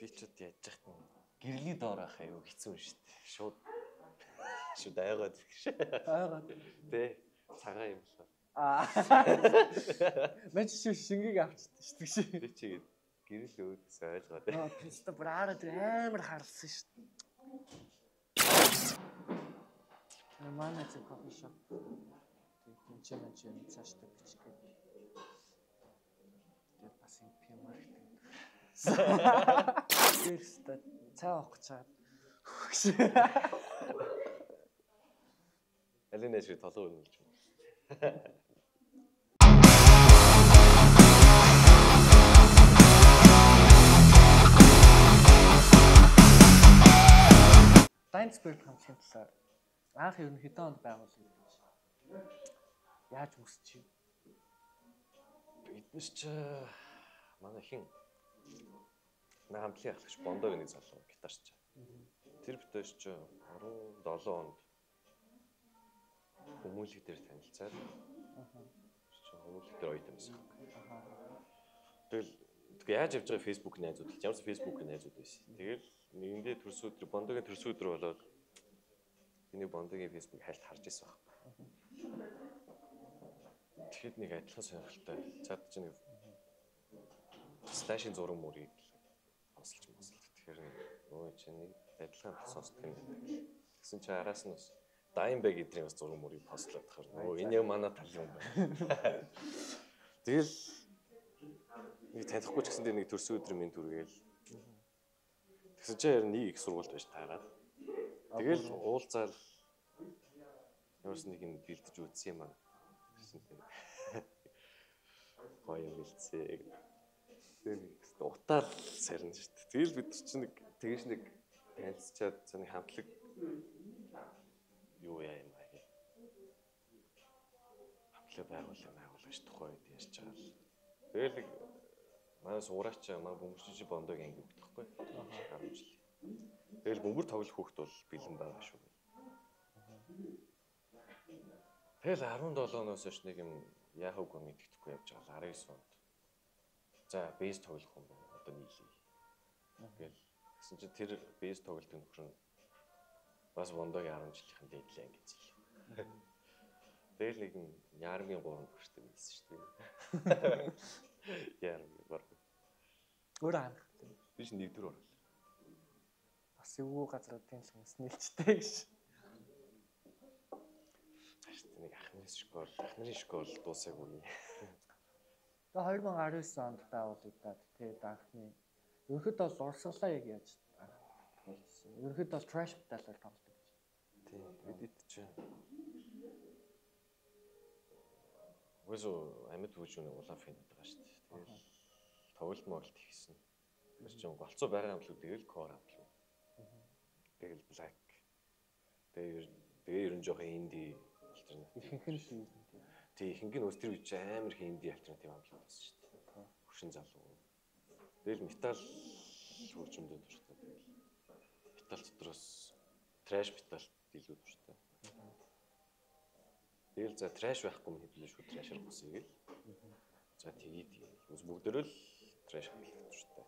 Би ч яж яхад гэрлийн доор ахаа юу хэцүү шүү дээ. Шууд айгаад гэж. Айгаад. Тэ цагаан юм л. Мэж шингийг авчдаг шүү дээ. Би чи гэрэл өөдөөс ойлгоод. Тэстэ браарад амар харсан шүү дээ. Манай зөв кофе шоп. Тэнцэнэ цааштай бичлэг. Тэгээд бас юм маркетинг. Тэрстэ цаа авах гэж чад. Алин нэшиг толгой үнэлж байна. Dance Spirit хамтлагийн талаар анх ер нь хэдэн онд байгуулсан гэж яаж үсч юм? Биднес ч манай хин хамтлагийн ахлагч Бондоо гэх нэг залуу гитарч. Тэр битэж ч 17 онд хүмүүлэг дээр танилцаад хүмүүлэг дээр ойд юмсан. Тэгэл яаж явж байгаа Facebook найзууд л ямарсан Facebook найзууд байсан. Тэгэл нэгэндээ төрс өдөр Бондогийн төрс өдөр болоод миний Бондогийн Facebook хайлт харж ирсэн байхгүй. Тэгэхэд нэг адилхан сонирхолтой цаад чи нэг сташин зураг мөрийг онцолж. Тэгэхээр өө чи нэг адилхан сонсдог юм байна. Тэгсэн чи араас нь бас Даймбэг эдрийн бас зураг мөрийг постлоод тахаар өө энэ яг манай тал юм байна. Тэгэл нэг танихгүй ч гэсэн нэг төрс өдөр минь түргээл. Тэгсэн чи яг нэг их сургуульд байж таараад. Тэгэл уулзаал ямарс нэг юм бэлдэж үзсэн юм аа. Гэсэн тийм. Гоё бэлдсээ. Тэр утаал сарна шүү дээ. Тэгэл бид чинь нэг тэгэж нэг танилцчаад цааны хамтлаг юу яа юм аа. Хамтлаг байгуулж тухай үед ярьж байгаа л. Тэгэл нэг манай сураач манай бөмбөрчж Бондог анги өгдөг байхгүй. 10 жил. Тэгэл бөмбөр тоглох хүүхд бол бэлэн байгаа шүү. Тэгэл 17 оноос хойш нэг юм яахаг мэддэхгүй явж байгаа 19 онд. За бейс тоглох юм байна. Одоо нийлээ. Тэгэл гэсэн чи тэр бейс тоглолтын нөхөр нь бас Бондогийн 10 жилийнхэн дэдлээ гэж хэлээ. Тэгэл нэг Ярмгийн 3 нөхөртэй байсан шүү дээ. Ярмгийн 3. Өөр анх. Биш нэгдүгээр орлоо. Бас юу газруудын л хүмүүс нэлцтэй гэж. Нэг ахнарын школ дуусаагүй. Тэгээ 2019 онд байгуулагдаад тэгээд анхны ерөнхийдөө бол урсгалаа яг яаж болсон. Ерөнхийдөө бол trash metal-аар тоглодог гэж. Тийм, бид чи. Үгүй амьд хүчний улаан фэнт байгаа шүү дээ. Тэгэл тоглолт моглолт хийсэн. Тэр чинь голцоо байгаа амтлууд тэгэл core амтлууд. Тэгэл black. Тэгээ ерөн жоохон инди ихэнх нь тийм. Тий, ихэнх нь өстөр үуч амар их инди альтернатив амтлууд байсан шүү дээ. Хөшин залуу. Тэгэл метал хөгжмөдөд дуртай. Метал дотроос trash metal илүү дуртай. Тэгэл за trash байхгүй юм хэвлээ шүү trash-аар босъё гэл. За тэгээд ус бүгдөө л trash хийх дуртай.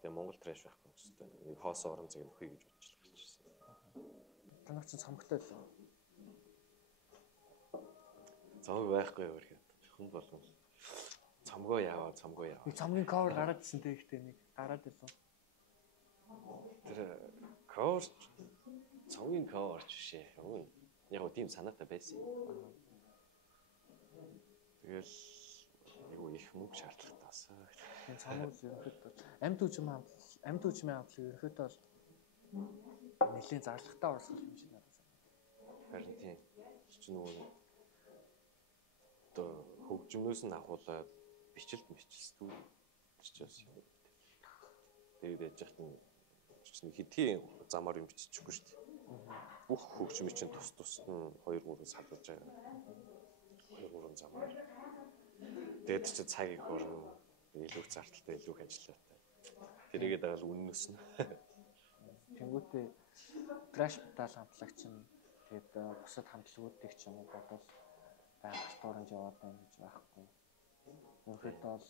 Тэгээ Монгол trash байхгүй юм шүү дээ. Нэг хоос орон цаг нөхөй гэж бодчих болчихсон. Танах чинь цомгтой л. Цомог байхгүй юу гэхэд хүн болгон. Цомгоо яваа. Цомгийн cover гараад ирсэн те ихтэй нэг гараад ирсэн. Тэр cover цомгийн cover ч шээ. Яг уу тийм санаатай байсан. Тэгэл айгу их мөнгө шаардлагатай басаа. Энэ цомог ерөнхийдөө амьд хүчмийн хамтлаг ерөнхийдөө бол нэлийн зарлагтай орсон юм шиг надад санагдав. Харин тийм. Чи нөгөө одоо хөгжмнөөс нь ахуулаад бичлэлтгүй чичээс юм. Тэгээд яж хат нь хэдийн замаар юм биччихгүй шүү дээ. Бүх хөгжмийн чинь тус нь 2-3 салж байгаа. 2-3 замаар. Тэгээд чи цаг их орно. Илүү зардалтай, илүү ажиллаатай. Тэрийгээ дагаад үннэс нь. Тэнгүүтээ trash metal хамтлагч нь тэгээд бусад хамтлагуудыг ч юм уу бодвол байх туранж яваад байна гэж байхгүй. Ерөнхийдөө бол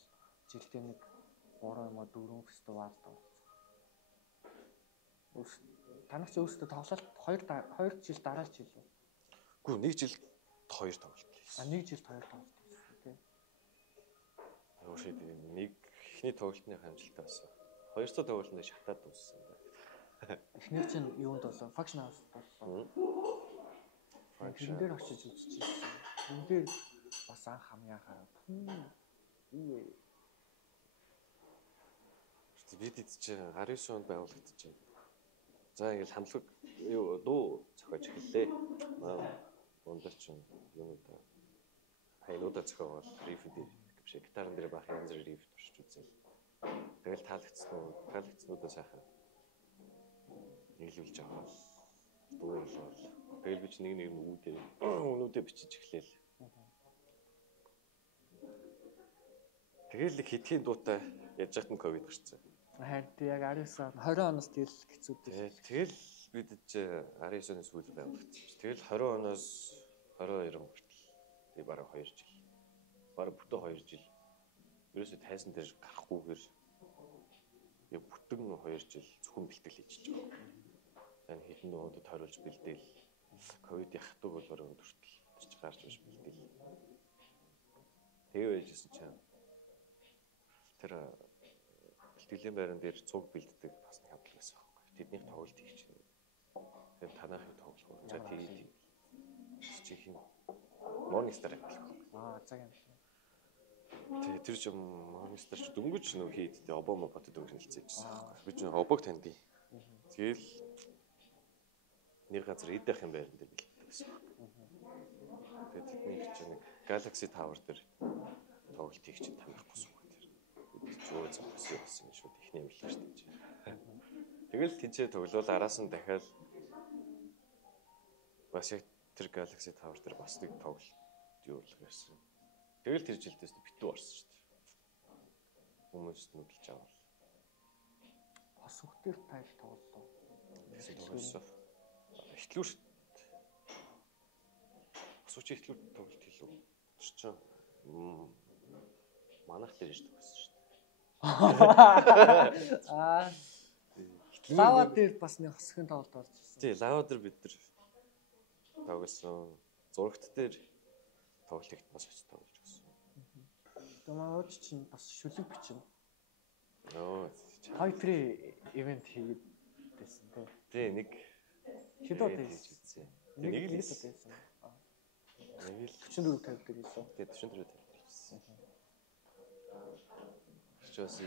жилдээ нэг 3 юм уу 4 фестивалд орсон. Танах ч өөрсдөө тоглолт 2 жил дараа жил үү? Гүү 1 жилд 2 тоглолт хийсэн. 1 жилд 2 тоглолт хийсэн тийм. Өөрөөр нэг эхний тоглолтны амжилттай байсан. 200 тоглолтод шатаад дууссан байна. Эхнийх чинь юунд болсон? Functional болсон. Тэрэн дээр очиж үзчихсэн. Тэрэн дээр бас анх хамгийн анхаарал. Юу вэ? Бид чинь 19 онд байгуулагдчихжээ. За ингээл хамлаг юу дуу зохиож эхэллээ. Ундаа чинь юунуудаа хайнуудаа зохиогоод рифүүд биш гитарын дээр бах янз бүрийн риф туршиж үзээ. Тэгэл таалагдснуудаа сайхан нийлүүлж аваад дуу болоод тэгэл би чинь нэг үүдээ бичиж эхлэв. Тэгэл хитгэн дуутай яж хатан ковид гарсан. Харин яг 19 20 оноос тэгэл хэцүү дээ. Тэгэл бид 19 оны сүүлд байгуулагдчих. Тэгэл 20 оноос 22 хүртэл би бараг 2 жил. Бараг бүтэн 2 жил. Ерөөсөө тайсан дээр гарахгүйгээр яг бүтэн 2 жил зөвхөн бэлтгэл хийж байгаа. Энэ хэдэн дуудад тойруулж бэлдээл. Ковид яхдаг бол бараг өдөртөл төрч гарч биш бэлдээл. Тэгээ байжсэн чинь тэр бэлтгэлийн байран дээр цуг бэлддэг бас нэг хамтлаг байсан байхгүй. Тэднийх тоглолт хийж байна. Тэгээд танахыг тоглох. За тийм. Чихэн монстер амтлаг. Цаг юм. Тэгээ тэр ч монстер ч дөнгөж нөө хийдтэй обомо бодод өгнөлцсөн гэсэн. Би ч обог тандий. Тэгэл нэг газар идэх юм байран дээр бэлддэг гэсэн. Тэгээд тэднийх ч нэг Galaxy Tower дээр тоглолт хийх чинь танахгүй суугаад. Чөө зогссон байсан шууд их нэмэрлээ шүү дээ. Тэгэл тэнцээ тоглол араас нь дахиад бас яг тэр Galaxy Tower дээр бас нэг тоглолт юу л байсан. Тэгэл тэр жилдээс битүү орсон шүү дээ. Хүмүүс нүдэлж авал. Бас үхтэр тайл тоглолоо. Тоглосон. Ихтлүүр шүү дээ. Бас үчи ихтлүүр тоглолт хийлүү. Тэр чинь манайх дээр ирж төгссөн шүү. Лава дээр бас нэг хосгийн тоглолт болж ирсэн. Тий, лава дээр бид нар тоглосон. Зурагт дээр тоглолт ихт бас очиж тоглож байсан. Томооч чинь бас шүлэг бичнэ. Оо. Хайтри ивент хийгээд байсан тий. Тий, нэг хэд удаа хийсэн. Нэг л байсан. Нэг л 44 тавьдаг гэсэн. Тий, 44 тавьсан. Чаас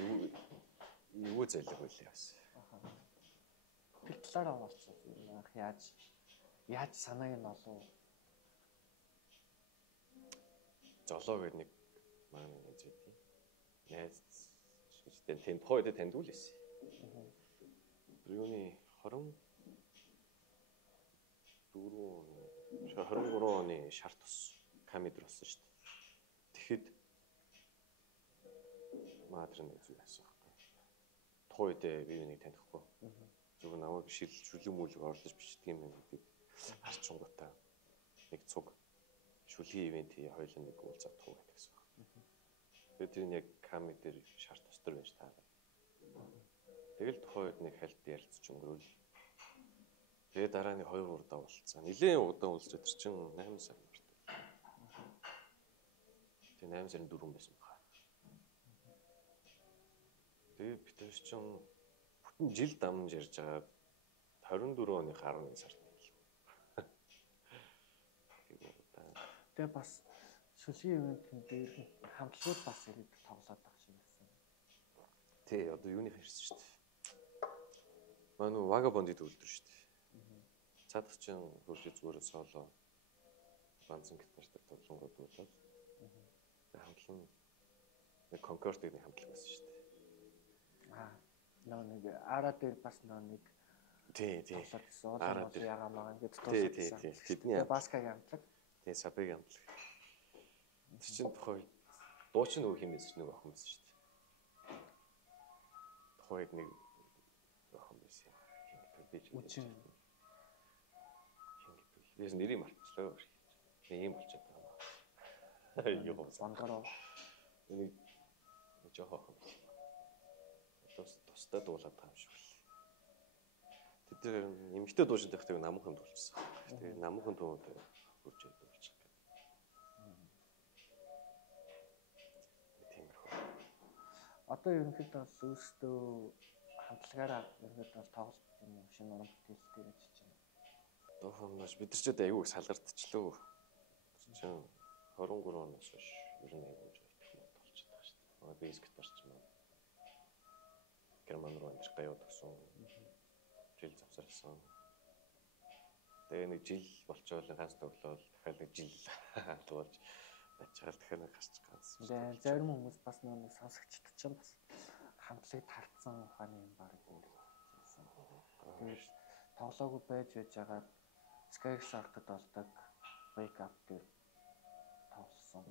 юу зайлг байлаа бас. Тэр талаараа болчихсон. Яаж санааг нь олов. Жолоо гэдэг нэг маань яаж байдیں۔ Найз шийдэн тэнд хойд таньдаг л байсан. Юуны 23 оны шар тус камед болсон шүү дээ. Тэгэхэд маадэр нэг зүйл асуух байхгүй. Тухайд би юуныг танихгүй. Зөвхөн намайг шүлэг мүлэг орлож бичдэг юм байна гэдэг харчингуудаа нэг цуг шүлгийн ивент хоёулаа нэг уулзаад туугаад гэсэн байна. Тэгээд тэр нь яг камед дээр шар тустар байж таараа. Тэгэл тухайд нэг хальт ярилцж өнгөрөөл. Тэгээд дараа нь 2 3 удаа уулзсан. Нилийн удаан уулзаад тэр чинь 8 сар мөрт. Тэгээд 8 сарын 4 байсан байна. Тэгээд бид тэр чинь бүтэн жил дамж ярьж байгаа 24 оны 11 сард. Тэгээ бас шүлгийн ивентэн дээр хамтлагууд бас ирээд тоглоод байх шиг байсан. Тий, одоо юуны хэрсэн шүү дээ. Манай Vagabond-д үлдэр шүү дээ. Цаадах чинь хөрши зүгээр соло банцэн гитартай тоглонгууд болоод хамтлан нэг Concord-ийн хамтлаг байсан шүү дээ. Нэг ара дээр бас нэг тий. Ара дээр ягаамаа ингэж дууссан. Тий. Тэдний баскагийн хамтлаг. Тий, сабыг хамтлаг. Тэр чинь тухай дуу чинь нөгөө хэмээс чинь нөгөө охин байсан шүү дээ. Тухайд нэг охин байсан. Үчин. Яс нэрийг мартчихлаа. Ийм болчиход байгаа юм. Юу вэ? Сангараа. Нэг жоохон охин. тустай дуулаад байгаа юм шиг л. Тэд нэр эмгтэй дуушид байхдаа намхан дуулчихсан. Тэгээ намхан дууд хурж дуулчих гэдэг. Тиймэрхүү. Одоо ерөнхийдөө бас өөрсдөө хамтлагаараа ерөнхийдөө тоглолт юм уу шинэ уран бүтээлтэй гэж чинь. Дохомнош бид нар ч одоо аягүй салгардчихлоо. Чин 23 оноос хойш ер нь аягүй жуулт болчиход байгаа шүү дээ. Би гитарч юм. Герман руу амжих гаяуд гэсэн. Жил завсарласан. Тэгээ нэг жил болчоол ганц тоглоод дахиад нэг жил туулж бачаал дахиад нэг гарч ганц. Тэгээ зарим хүмүүс бас нэг сонсогчдод ч бас хамтлагт хартсан ухааны юм баг үлдсэн. Тэгээд тоглоогүй байж байгаа Skyx артад болдог Wake Up дээр тоглосон.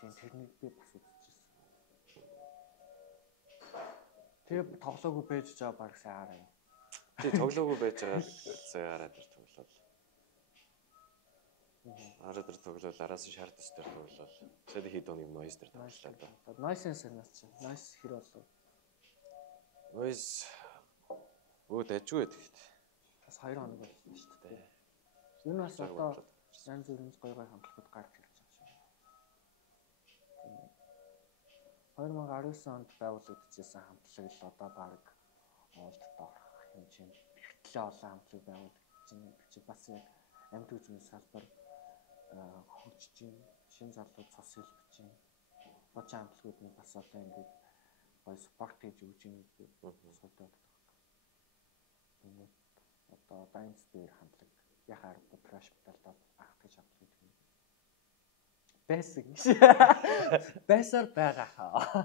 Тийм тэрнийг би бас үзчихсэн. Тэгээ тоглоогүй байж байгаа баг сайараа юм. Тэгээ тоглоогүй байж байгаа сайараа дээр тоглоод. Араа дээр тоглоод араас нь шаардс дээр тоглоод. Сэд хэд оны noise дээр тоглолоо. Noise sensor-наас чинь noise хэр болов? Noise өөд ажгүй тэгэхэд. Бас 2 хоног болсон шүү дээ. Энэ бас одоо янз бүрийн гоё хамтлагууд гарч ирж байгаа шүү. 2019 онд байгуулагдчихсан хамтлаг л одоо баг уулзалт орох хэмжээнд ихтлээ олон хамтлаг байгуулагдаж байна. Чи бас яг амьд үзмийн салбар хөгжиж байна. Шинэ залуу цус хэлбэж байна. Бочон хамтлагууд нь бас одоо ингээд гоё спорт хийж өгч байна гэдэг асуудал байна. Одоо Dance Bear хамтлаг яхаар trash metal-д анх гэж хамтлаг юм. Байсан гэж. Байсаар байгаа хаа.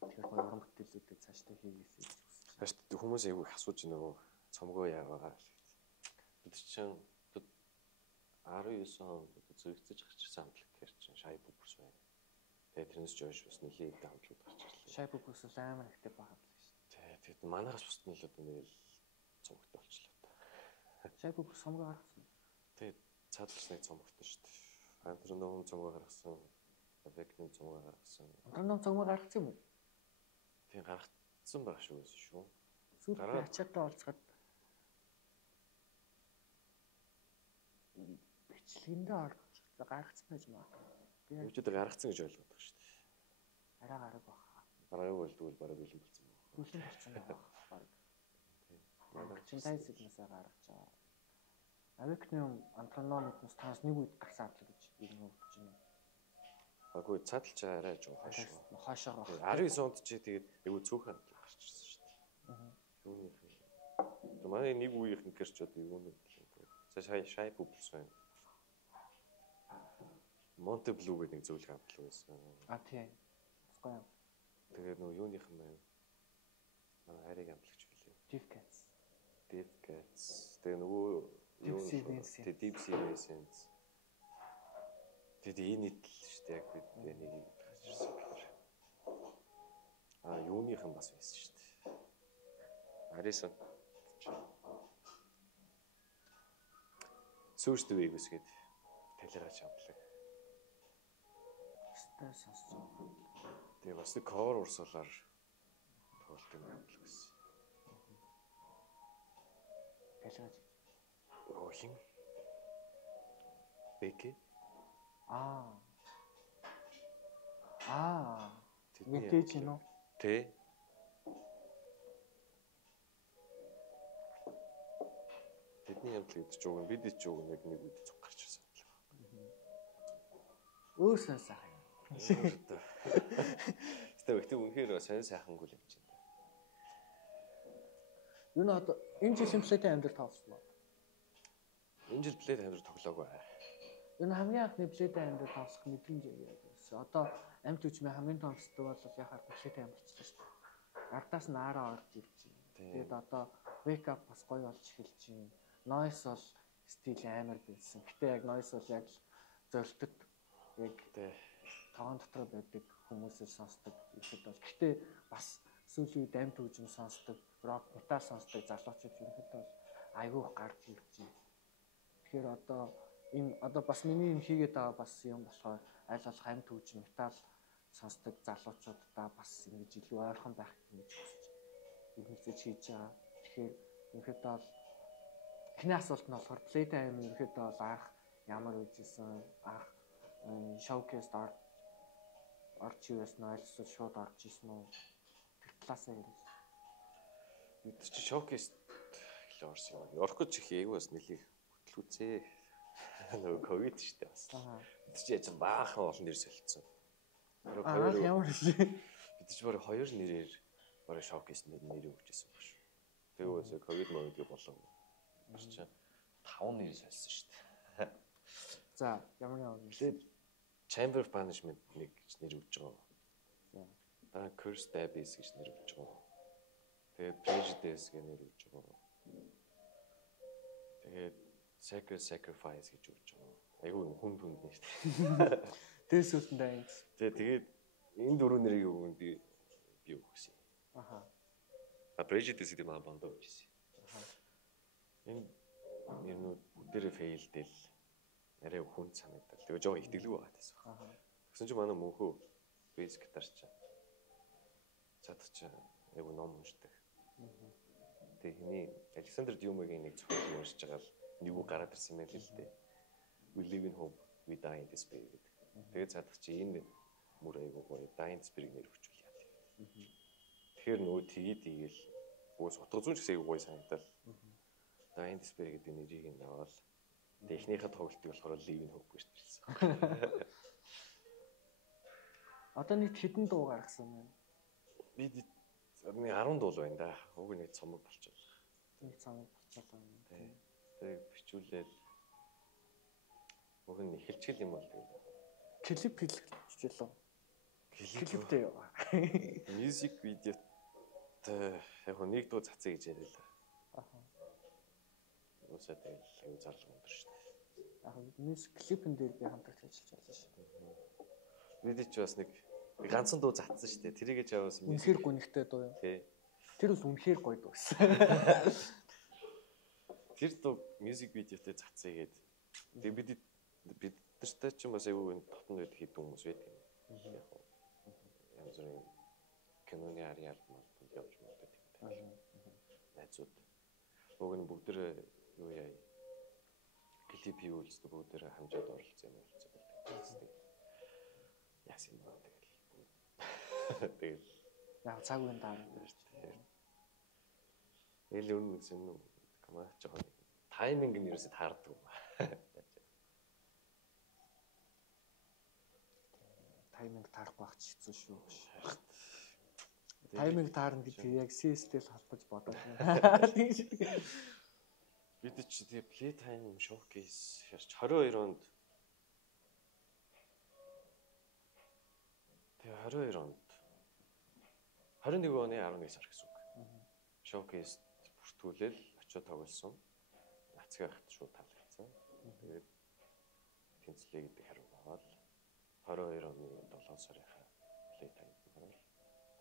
Тэгэхээр гоё уран бүтээлүүдийг цаашдаа хийгээсэй гэж хүсэж байна. Цаашд хүмүүс аягүй их асууж нөгөө цомгоо яагаа л. Бид чинь 19 онд зөвөгцөж гарч ирсэн хамтлаг гэхэр чинь Шай Бүбүрс байна. Тэгээ тэрнээс жоош бас нэхий их хамтлаг гарч ирлээ. Шай Бүбүрс бол амар ихтэй баг хамтлаг шүү дээ. Тэгээд манайхаас бусд нь л одоо нэг л цомогтой болчихлоо. Шай Бүбүрс цомгоо гаргасан. Тэгээд цаадлагчны цомогтой шүү дээ. Антроном цомгоо гаргасан. Векний цомгоо гаргасан. Антроном цомгоо гаргасан юм уу? Тийм гаргацсан байх шүү гэсэн шүү. Сүүлдээ ачаатай олцоход бичлэгэндээ орж гаргацсан байж магадгүй. Би өчигдөр гаргацсан гэж ойлгоод байгаа шүү дээ. арай гараг баха. Гараагүй болдгоо бараг үлэн болсон байна. Үлэн болсон байх баг. Манай чинь тайсэднээсээ гаргаж байгаа. Авикниум антраномитнес таас нэг үед гарсан хамтлаг гэж юм уу гэж юм. Аггүй цааталч арай жоо хойш. Хойшоо. 19 онд чи тэгээд айгүй цөөхөн хамтлаг гарч ирсэн шүү дээ. Юуных юм. Манай нэг үеийнх нь гэрч одоо юуны Шай Бүбүрс байна. Монте Блу гэдэг нэг зөвлөх хамтлаг байсан. А тийм. Гоё. Тэгээд нөгөө юуных юм байна. Манай хайрыг хамтлагч билээ. Deep Cats. Тэгээ нөгөө юу Deep Sea Vincent. Тэгээд энэ итл шүү дээ яг бид нэг гарч ирсэн гэхээр. Юуных юм бас байсан шүү дээ. Арисон. Сүрст үеигс гээд талираач хамтлаг. Өстэй сонсож байгаа. Тэгээ бас нэг cover урсгалаар тоглолт юм хамтлаг гэсэн. Талираач. Хин Бэки. Мэдээж юм уу? Тэ. Тэдний хамтлаг идэж өгөн бид идэж өгөн яг нэг үед цуг гарч ирсэн хамтлаг. Өөр сон сайхан юм. Тэгвэл үнэхээр сонь сайхангүй юм чинь. Юу нэ одоо энэ жил плейтэй амьдрал тоглосон ба. Энэ жил плейт амьдрал тоглоогүй. Энэ хамгийн анхны плейтэй амьдрал тоглох мэдрэмж яг байсан. Одоо амьд үчмээ хамгийн томстой бол яхаар плейтэй амьдчихсан шүү дээ. Ардаас нь араа орж ирж байна. Тэгээд одоо Wake Up бас гоё болж эхэлж байна. Noise бол стил амар байсан. Гэтэ яг Noise бол яг зөрөлтөд яг таван дотор байдаг хүмүүсээс сонсдог ихэд бол гэтэ бас сүүлийн үед амьд үжим сонсдог, рок, метал сонсдог залуучууд ерөнхийдөө бол айгүй гарч ирж байна. Тэгэхээр одоо энэ одоо бас миний юм хийгээд байгаа бас юм болохоор аль болох амьд хөгж метал сонсдог залуучуудаа бас ингэж илүү ойрхон байх гэж хүсэж ирмэлзэж хийж байгаа. Тэгэхээр ерөнхийдөө бол эхний асуулт нь болохоор Playtime ерөнхийдөө бол анх ямар үжсэн анх showcase орж ирсэн нь ойлсоо шууд орж ирсэн үү? Тэр талаасаа ярив. Бид чи showcase эхлээ орсон юм. Орох гэж их ээгөөс нэлийг хөтлүүцээ. Нөгөө ковид шүү дээ бас. Бид чи яаж баахан олон нэр солилцсон. Ямар бид ч барыг 2 нэрээр барыг showcase нэр өгчээсэн баг шүү. Тэгвэл ковид мөнгө болов. Бас чи 5 нэр солисон шүү дээ. За ямар нэр Chamber of Punishment нэг гэж нэр өгч байгаа. За. Дараа Cursed Abyss гэж нэр өгч байгаа. Тэгээд Prejudice гэж нэр өгч байгаа. Тэгээд Sacred Sacrifice гэж өгч байгаа. Айгүй хүнд нэ шүү дээ. Тэс үлдэндээ юм. Тэгээд энэ дөрөв нэрийг өгөн би өгсөн. Аха. Prejudice гэдэг маань бондоо өгсөн. Аха. Энэ нэрнүүд бүгдээрээ failдэл арай хүн санагдал. Тэгээ жоо итгэлгүй байгаа гэсэн. Аа. Тэгсэн чинь манай мөнхөө бейс гитарч чадчих айгу ном уншдаг. Тэгээ хиний Александр Дюмагийн нэг зохиол уншиж байгаа л нэг үг гараад ирсэн байл л дээ. We live in hope, we die in despair гэдэг. Тэгээ цаадах чи энэ мөр айгу гоё die in despair нэр өгчүүл яа. Тэгэхээр нөгөө тийгээл бөөс утга зүүн ч гэсэн айгу гоё санагдал. Die in despair гэдэг нэрийг нь аваад техникийн тоглолтыг болохоор live-ийн хөв гэж хэлсэн. Одоо нэг хэдэн дуу гаргасан байна? Би 10 дуу байна да. Уг нэг цомог болчихлоо. Нэг цомог болчихлоо. Тэг бичүүлээд уг нь эхэлчихэл юм бол тэгээд клип хийчихлээ. Клиптэй юу? Music видеот яг нэг дуу цацъя гэж яриа л. Аха. Үсээд аюу зарлаг өндөр шүү дээ. Яг мьюзик клипэн дээр би хамтрагч ажиллаж байсан шүү. Бид ч бас нэг ганцхан дуу цацсан шүү дээ. Тэрийгээ ч аваас үнэхээр гонигтай дуу юм. Тий. Тэр бас үнэхээр гоё дуу байсан. Тэр дуу мьюзик видеотой цацъя гээд. Тэгээ бид нартай ч бас аюу дотн үед хийдэг хүмүүс байдаг юм. Яг янз бүрийн киноны ариал мал явж магадгүй тийм. Найзууд. Уг нь бүгдээ юу яа клип юу л зү бүгдээ хамжаад оролцсон юм байна. Яасан юм бэ тэгэл. Яг цаг үеийн дараа шүү дээ. Эл өрнө гэсэн нь камаа жоохон тайминг нь ерөөсөд таардаг юм. Тайминг таарахгүй байх ч хэцүү шүү. Тайминг таарна гэдэг яг CS-тэй л холбож бодоод байна. Бид ч тэгээ Playtime showcase хэрч 22 онд тэгээ 22 онд 21 оны 11 сар гэсэн үг. Showcase бүртгүүлэл очиод тоглосон. Нацгийн хат шууд таалагдсан. Тэгээд тэнцлээ гэдэг хариу аваад 22 оны 7 сарынхаа Playtime орол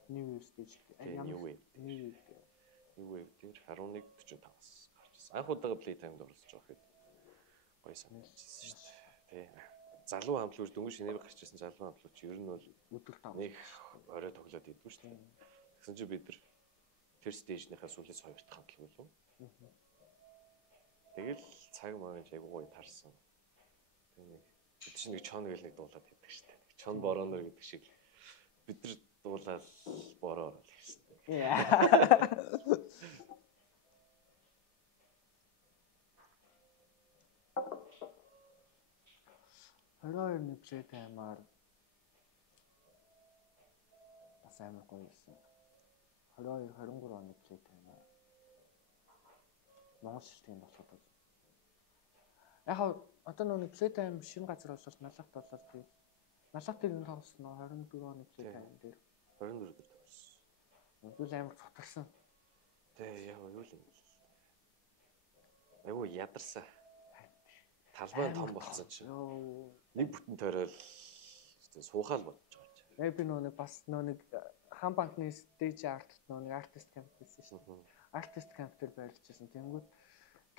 New Wave stage New Wave дээр 11:45-аас анх удаага Playtime-д оролцож байгаа гэхэд гоё санагдчихсэн шүү дээ. Тэ. Залуу хамтлагч дөнгөж шинээр гарч ирсэн залуу хамтлагч ер нь бол өдөр тав нэг орой тоглоод идэггүй шүү дээ. Тэгсэн чинь бид нар тэр стейжнийхаа сүүлээс 2 дахь хамтлаг болов. Тэгэл цаг маань айгуу гоё тарсан. Тэг нэг бид чинь нэг чон гэл нэг дуулаад идэх шүү дээ. Чон боронор гэдэг шиг бид нар дуулаад бороо орол гэсэн. Хоёрын Playtime-аар бас амар гоё байсан. 22-23 оны Playtime-аар Монгол шилтгэн болоход байна. Яг одоо нэг Playtime шинэ газар болоод налахт болоод би налахт дээр энэ тоглосноо 24 оны Playtime дээр 24 дээр тоглосон. Үгүй амар цутарсан. Тэ яг юу л юм бэ? Айгу ядарсан. Талбай том болсон чинь. Нэг бүтэн тойрол суухаал болж байгаа. Яг би нэг бас нэг хаан банкны stage art нэг artist camp гэсэн шүү дээ. Artist camp дээр байрлаж байсан. Тэнгүүд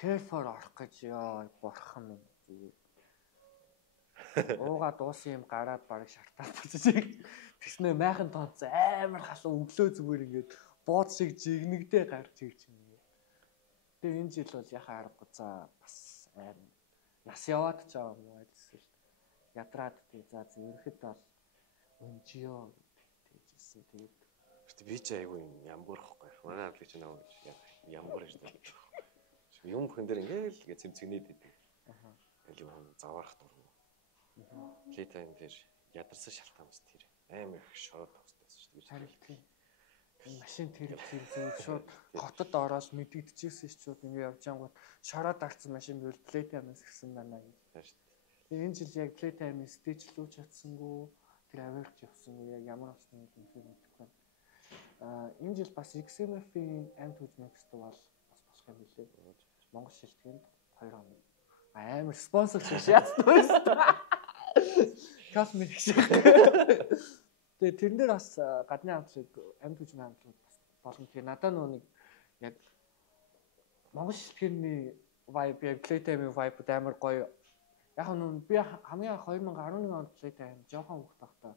care for орох гэж ёо бурхан минь. Уугаа дуусан юм гараад барыг шартаад буцаж. Тэгснэ майхан тооц амар халуун өглөө зүгээр ингээд бууд шиг жигнэгдээ гарч ирж байна. Тэгээ энэ жил бол яхаа аргагүй за бас амар нас яваад ч байгаа юм уу гэсэн. Ядраад тий за ерөнхийд бол өнжиё тэгжсэн. Тэгээд би ч айгүй ямбуурахгүй. Манай адлыг ч нэг ямбур гэж байна. Юм хүн дээр ингээл ингэ цэмцэгнээд идэв. Ингээл юм заваарах дургу. Плейтайм дээр ядарсан шалтгаанаас тэр амар их шороод тавстайсан шүү дээ. Харилтын машин тэр зүйл шууд хотод ороод мэдэгдэжсэн шүү дээ. Ингээ явж ангууд шороод арцсан машин бол плейтаймаас гисэн байна гэж. Тэгээ энэ жил яг плейтаймын стейжлүү чадсангүй тэр авирч явсангүй яг ямар болсныг үнэхээр мэдэхгүй байна. Энэ жил бас XMF-ийн амт хүчний фестивал бас болох юм билээ. Монгол шилтгэнд 2 хоног амар спонсор шаардсан байна. Космик шиг. Тэгээ тэрэн дээр бас гадны хамтлаг амт хүчний хамтлаг бас болно. Тэгээ надад нэг яг монгол шилтгэний vibe, яг playtime vibe амар гоё. Яг нь би хамгийн 2011 онд playtime жоохон хөвгт байхдаа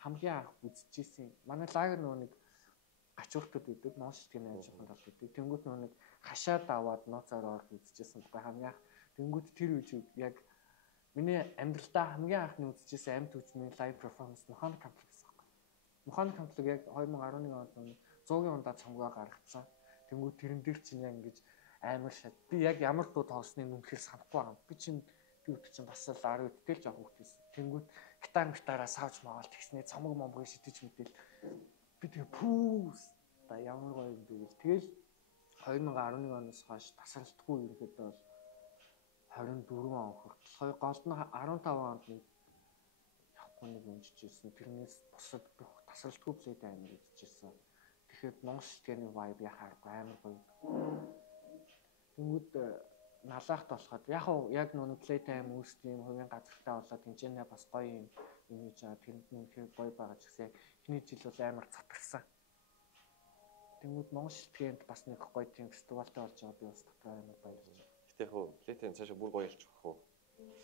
хамгийн анх үзчихсэн. Манай лагер нэг гачууртууд үүдэг, монгол шилтгэний аж ахуйн тал үүдэг. Тэнгүүт нэг хашаад аваад ноцоор орж үзчихсэн. Хамгийн анх тэнгүүт тэр үеж яг миний амьдралдаа хамгийн анхны үзчихсэн амт хүчний live performance механик хамтлаг гэсэн юм. Механик хамтлаг яг 2011 онд 100-ийн ундаа цомгоо гаргацсан. Тэнгүүт тэрэн дээр чинь яг ингэж амар шат. Би яг ямар дуу тоглосныг үнэхээр санахгүй байгаа. Би чинь бас л 10 үдтэй л жоох хөвгтэйсэн. Тэнгүүт гитараа сааж магаал тэгснээ цомог момгоо шидэж мэдээл. Би тэгээ пүүс та ямар гоё юм бэ. Тэгэл 2011 оноос хойш тасралтгүй ерөөдөө бол 24 он хүртэл голд нь 15 онд нэг явахгүй нэг унжижсэн. Тэрнээс бусад бүх тасралтгүй плейт амар үзчихсэн. Тэгэхээр монгол шилтгэний vibe яхааргүй амар гоё. Тэнгүүд налаахт болоход яг нүг playtime үүсгэм хувийн газартаа болоод тэнцэнэ бас гоё юм имиж тэрэнд нь үнэхээр гоё байгаа ч гэсэн яг эхний жил бол амар цатарсан. Тэнгүүд монгол шилтгэнд бас нэг гоё тийм фестивалтай болж байгаа би бас дотроо амар баярлж байна. Гэтэ яг playtime цаашаа бүр гоё ялчих واخ уу.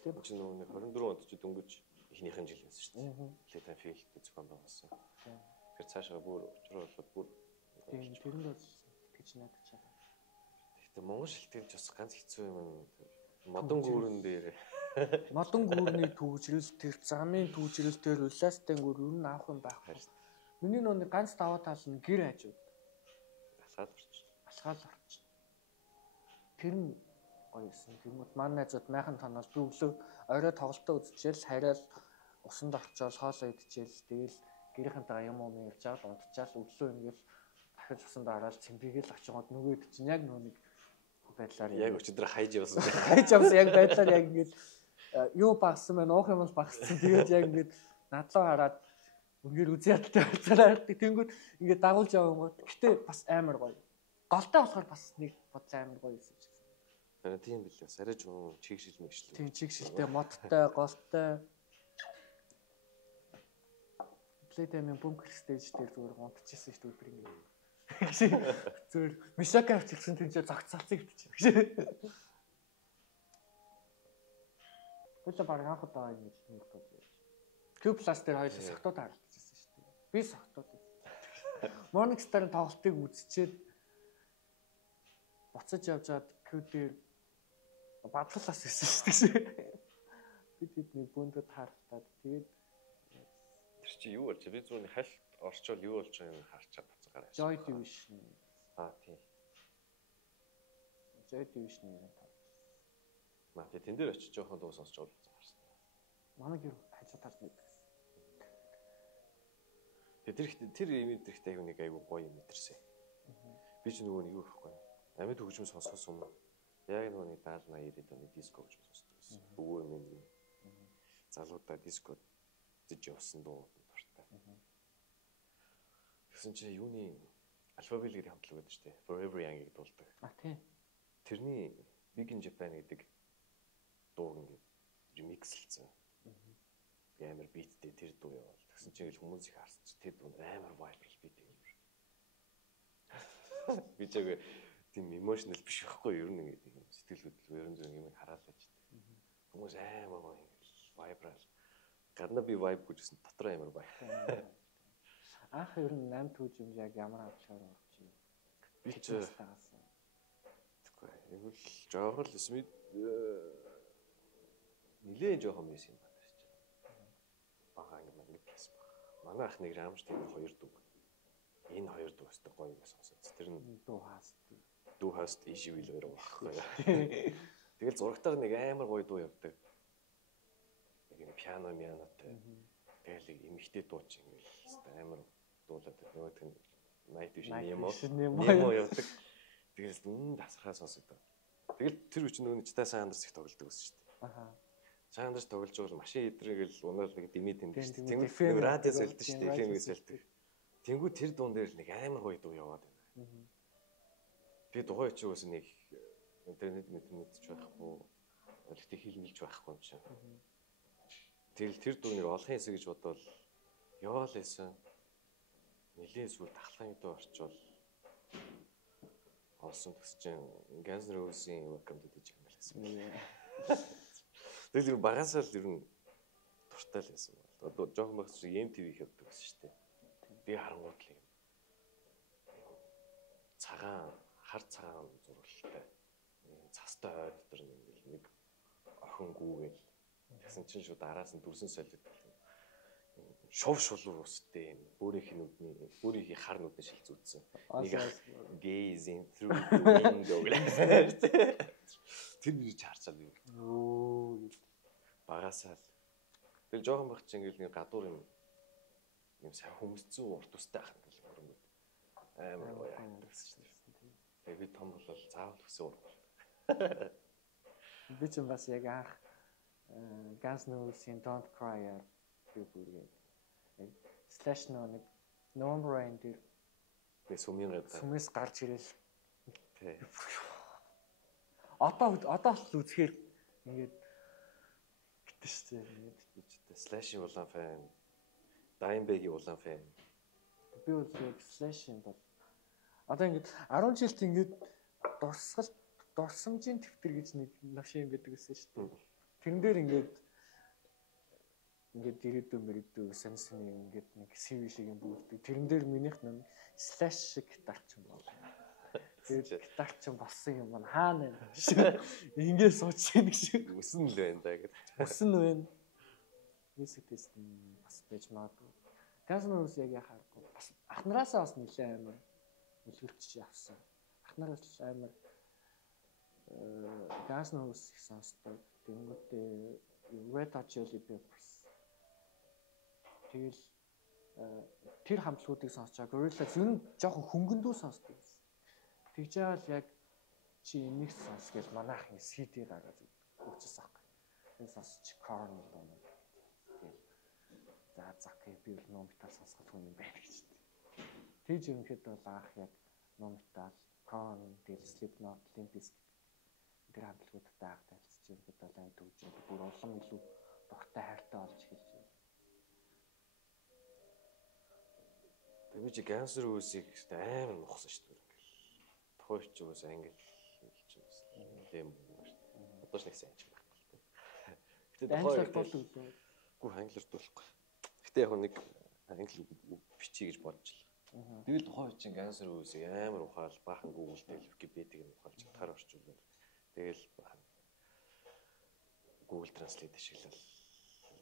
Тэр чинь нэг 24 онд ч дөнгөж эхнийхэн жил байсан шүү дээ. Playtime field гэж зохион байгуулсан. Тэгэхээр цаашаа бүр учраа болоод бүр тийм тэрэнд бол гэж найдаж байгаа. Монгол шилтгэж бас ганц хэцүү юм. Модон гүүрэн дээр модон гүүрний түүжрэл тэр замын түүжрэл тэр улаастай гүүр юу н авах юм байх вэ? Миний нэг ганц даваа тал нь гэр хажууд. Алхаал орч. Тэр нь гоё юмсан. Тэгмэд манай найзууд майхан тоноос би өглөө орой тоглолтоо үзчихэл хараад усанд орчоод хоолоо идчихэл тэгэл гэрийнхэнтэйгээ юм явж байгаа унтчаал өглөө ингээл дахиж усанд ороод цэмбигээл очиод нөгөөд чинь яг нэг байдлаар яг өчигдөр хайж явсан. Хайж явсан яг байдлаар яг ингээд юу багсан байна, уух юм бол багсан. Тэгээд яг ингээд надлаа хараад үнээр үзий ядалтай байцаараа тэнгүүд ингээд дагуулж явангууд. Гэтэ бас амар гоё. Голтой болохоор бас нэг бодол амар гоё юм шиг. Тийм билээ. Бас арай жоо чиг шил мэгшлээ. Тийм чиг шилтэй, модтой, голтой. Playtime-ийн bunker stage дээр зүгээр унтчихсан шүү дээ өдөр ингээд. Зүгээр Мишака авчихсан тэнцээ зогцолцсон гэдчих. Тэгвэл баг анх удаа юм нэг бодлоо. Cube Plus дээр хоёул согтууд харагдчихсан шүү дээ. Би согтууд. Morning Star-ын тоглолтыг үзчихээд буцаж явжгаад Cube дээр бадлалаас ирсэн шүү дээ. Бид нэг бөөндөд харалтаад тэгээд тэр чи юу болж би зүүн хальт орчвол юу болж байгааг харчаад буцаагаар. Joy Division. Тийм. Joy Division-ийн тав. Маа тэн дээр очиж жоохон дуу сонсч байгаа харсан. Манай гэр хажуу талд нэг гэсэн. Тэр имид ихтэй аягүй нэг аягүй гоё юм мэдэрсэн. Би ч нөгөө нэг юу гэхгүй. Амьд хөгжим сонсохоос өмнө яг нөгөө нэг 70 80-90-ад оны диско хөгжим сонсдог байсан. Өвөө минь залуудаа дискод зэж явсан дуу дуртай. Тэгсэн чи юуны Alphaville-ийн хамтлаг байдаг шүү дээ. Forever Young-ыг дуулдаг. Тийм. Тэрний Big in Japan гэдэг дууг ингээд ремикслсэн. Амар биттэй тэр дуу яваал. Тэгсэн чи ингээл хүмүүс их харсан чи тэр дуу амар viral бит юм. Би ч яг тийм emotional биш байхгүй юу? Ер нь сэтгэл хөдлөл ерөн зөв юм хараад байж. Хүмүүс амар гоё ингээл Vibe-рал. Гадна би vibe гүйжсэн дотор амар vibe. Анх ер нь 8 түүж юм яг ямар авчлаар орчих юм. Би ч тэггүй. Тэгвэл жоохон л смит нилээн жоохон мэс юм байна шүү дээ. Бага ингэ гэсэн баг. Манай ах нэг рамш тийм 2 дүү. Энэ 2 дүү өстой гоё юм сонсоод. Тэр нь дүү хаст ишивил өрөө багхгүй. Тэгэл зурагтайг нэг амар гоё дуу явдаг. Нэг юм пиано мианотой. Тэгэл эмхтэй дуу ч ингээл амар дуулаад нөгөөх нь найт биш немо явдаг. Тэгэл тасархаа сонсогдоо. Тэгэл тэр үчи нөгөө читай Сандерс их тоглодог байсан шүү дээ. Аха. Сандерс тоглож байгаа машин идрэгэл унаал нэг димит юм шүү дээ. Тэнгүүд радио солиод шүү дээ. FM-ийг солиод. Тэнгүүд тэр дуун дээр нэг амар гоё дуу яваад байна. Би дугуй чи бас нэг интернет ч байхгүй. Олигтой хэлмэлж байхгүй юм шиг. Тэгэл тэр дуу нэг олох хэсэг гэж бодвол яваал байсан. Нилийн сүр тахлын дуу орчвол олсон гэсэн чинь Guns N' Roses-ийн Welcome to the Jungle гэсэн. Тэгэл багасаа л ер нь дуртай л байсан. Одоо жоохон багс шиг MTV их явдаг гэсэн шүү дээ. Би харангууд л юм. Цагаан, хар цагаан зурагтай. Цастай хой дотор нэг охин гүүгээл. Тэгсэн чинь шууд араас нь дүрсэн солиод шов шулуур устэй юм. Бүрийнхээ хар нүдний шилцүүлсэн. Нэг gazing through the window гэсэн. Тэр нэр чарчаад юм. Багасаа л. Тэгэл жоохон байх чинь ингээл нэг гадуур юм сайн хүмүүсцэн урт устай ах ингээл хөрөнгөд. Амар гоё гэсэн чинь. Тэгээ би том болол заавал өсөн ур. Би ч бас яг анх Guns N' Roses-ийн Don't Cry би бүргээд Slash нэг November Rain дээр би сүмээс гарч ирэл. Тий. Одоо л үзэхээр ингээд гэтэн шүү дээ. Slash-ийн улаан фэн, Dimebag-ийн улаан фэн. Би үзээд Slash-ийн бол одоо ингээд 10 жилд ингээд дурсамжийн тэмдэг гэж нэг машин байдаг гэсэн шүү дээ. Тэрэн дээр ингээд ирээдүйн сансан ингээд нэг CV шиг юм бүгдээ. Тэрэн дээр минийх нь Slash шиг гитарч юм байна. Тэгээд гитарч болсон юм байна. Хаана вэ? Ингээд суучих нэг шиг өсөн л байна да гэдэг. Өсөн нь байна. Music test бас байж магадгүй. Guns N' Roses яг яхахгүй. Бас ахнараасаа бас нэлээд амар үлгэрч авсан. Ахнараас амар Guns N' Roses их сонсдог. Тэнгүүтээ Red Hot Chili Peppers. Тэгэл тэр хамтлагуудыг сонсчаа. Gorillaz ер нь жоохон хөнгөндөө сонсдог байсан. Тэгж яавал яг чи энийг сонс гэж манайх ингэ CD гаргаад өгчөөс аахгүй. Энэ сонсч Korn юм. За зак би бол ном метал сонсох хүн юм байна гэж. Тэгж юмхэд бол анх яг ном метал, Korn, Slipknot, Limp Bizkit тэр хамтлагуудтай анх танилцж юмхэд бол амт өгч бүр улам илүү дуртай хайртай болж эхэлж байна. Би чи Guns N' Roses-ийг амар нухсан шүү дээ. Тохойч ч уус англи хэлж байна. Лэм шүү дээ. Одоо ч нэг сайн ч байхгүй. Гэтэ англиар дуулдаг. Гүр англиар дуулахгүй. Гэтэ яг нэг англи бичиж гэж бодож л. Тэгэл тохойч чи Guns N' Roses-ийг амар ухаал баахан Google дээр Wikipedia-г нь ухаалж таар орчуулаад. Тэгэл баахан Google Translate ашиглал.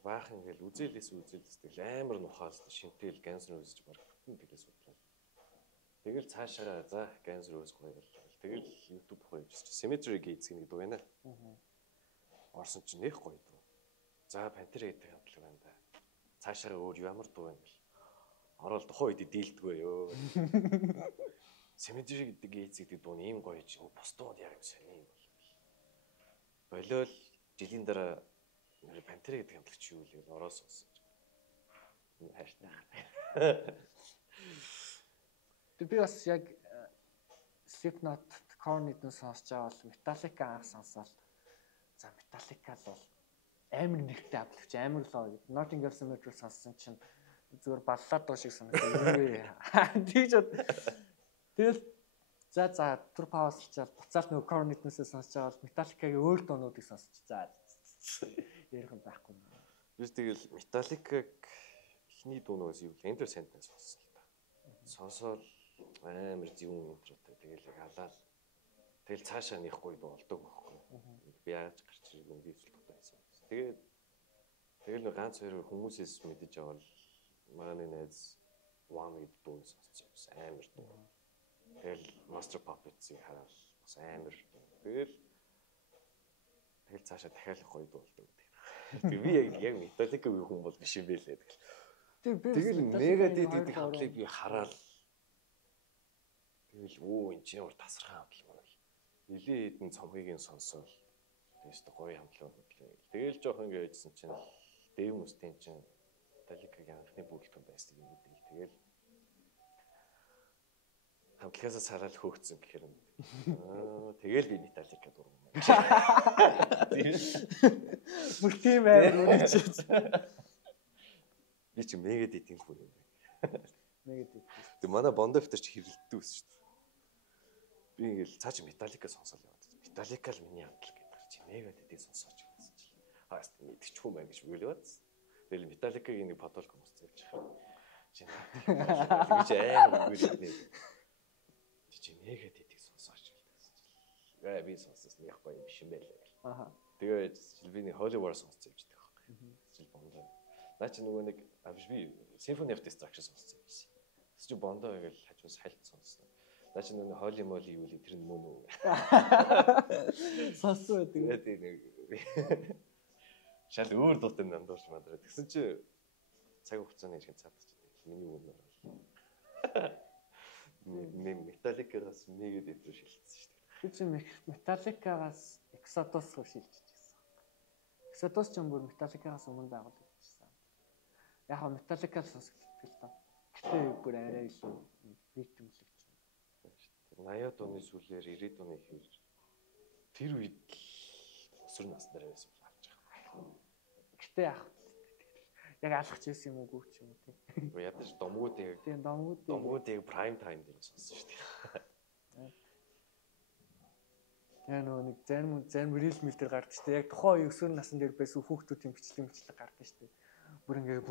Баахан ингээл үзээлээс тэгэл амар нухаас шинтэл Guns N' Roses баг тэгэл судлаа. Тэгэл цаашаа за Guns N' Roses гоё боллоо. Тэгэл YouTube гоё бичиж Cemetery Gates гэдэг дуу байна. Орсон чинь нэх гоё дуу. За Pantera гэдэг хамтлаг байна да. Цаашаа өөр ямар дуу байна бэл. Орол тухайн үед дийлдэггүй ёо. Cemetery гэдэг Gates гэдэг дуу нь ийм гоё ч бос дууд яг юм сайн юм бол. Болол жилийн дараа Pantera гэдэг хамтлагч юу вэ гэж ороос сонсон. Хайртай. Би бас яг Slipknot, Korn-ийн сонсож байгаа бол Metallica анх сонсоод. За Metallica бол амар нэртэй хамтлагч, амар лоо. Nothing Else Matters сонссон чинь зүгээр баллаад дуу шиг санагдав. Тэгэл за түр паузлчаад буцаал нөгөө Korn-ээс сонсож байгаа бол Metallica-гийн өөр дуунуудыг сонсож. За ярих юм байхгүй. Би тэгэл Metallica-г эхний дуунаас юу вэ? Enter Sandman сонссон л та. Сонсоод амар зөвүүн интротой. Тэгэл яг халаал. Тэгэл цаашаа нэх гоё болдог байхгүй. Би яаж гарч ирэх юм би зүйл бодсон. Тэгэл нэг ганц хоёр хүмүүсээс мэдэж авал манай найз One гэдэг дуу сонссон. Амар дуу. Тэгэл Master Puppets-ийг хараад бас амар. Тэгэл цаашаа дахиад гоё дуу болдог. Тэг би яг Metallica-гийн хүн бол биш юм бэ лээ. Тэгэл Megadeth-ийн хамтлагийг би хараад тэгэл эн чинь ямар тасархай хамтлаг байна. Нилийн хэдэн цомгийг сонсоод тэгээс гоё хамтлаг байна. Тэгэл жоох ингэжсэн чинь Дэв Мустин чинь Metallica-гийн анхны бүрэлдэхүүн байсан юм гэдэг. Тэгэл хамтлагаас сараад хөөгцсөн гэхээр тэгэл би Metallica дургуй. Бүр тийм амар үнэч. Би чи Megadeth-ийн хүн юм байна. Megadeth. Тэг манай Бондо дэвтер чи хэрэлддэг ус шүү дээ. Би ингээл цаа чи Metallica сонсоод яваад. Metallica л миний хамтлаг гэдэг чи Megadeth-ийг сонсооч гэсэн чи. Мэдчих юм байна гэж үгэлээд. Тэгэл Metallica-гийн нэг подолк хүмүүс зэлж байгаа. Чи амар үгүй нэ. Чи Megadeth-ийг сонсооч гэсэн чи. Би сонссон яг гоё юм биш юм байлаа. Аха. Тэгээд би нэг Holy War сонсож явж байгаа байхгүй. Чи Бондо. Наа чи нөгөө нэг би Symphony of Destruction сонссон юм шиг. Тэс чи Бондо ингээл хажуус хальт сонссон. Наа чи нөгөө Holy Moly юу л тэр нь мөн үү. Сонссон байдаг. Тэгээд нэг шал өөр дуутай нандуурч мадраа. Тэгсэн чи цаг хугацааны иргэн цаадчих. Миний үнээр бол Metallica-гаас Megadeth рүү шилжсэн шүү дээ. Би чи Metallica-гаас Exodus руу шилжчихсэн. Exodus ч юм бүр Metallica-гаас өмнө байгуулагдсан. Яг нь Metallica сонсогддог л доо. Гэтэ бүр арай илүү нийтэмлэгч. 80-аад оны сүүлээр 90-аад оны хэр тэр үед өсвөр насны байсан бол авч байгаа. Гэтэ яг алхаж ирсэн юм уу ч юм уу тий. Ядаж домгуудыг тийм домгуудыг prime time дээр сонссон шүү дээ. Яг нэг зарим рил мэлтэр гардаг шүү дээ. Яг тухайн үе өсвөр насны дээр байсан хүүхдүүдийн бичлэг гардаг шүү дээ. Бүр ингээд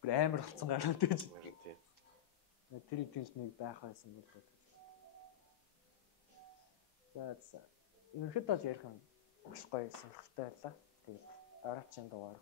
бүр амар болсон гараад байж. Тэр идэвхтэй нэг байх байсан бол. За ерөнхийдөө ярих юм. Маш гоё сонирхолтой байлаа. Тэгээд дараагийн дугаар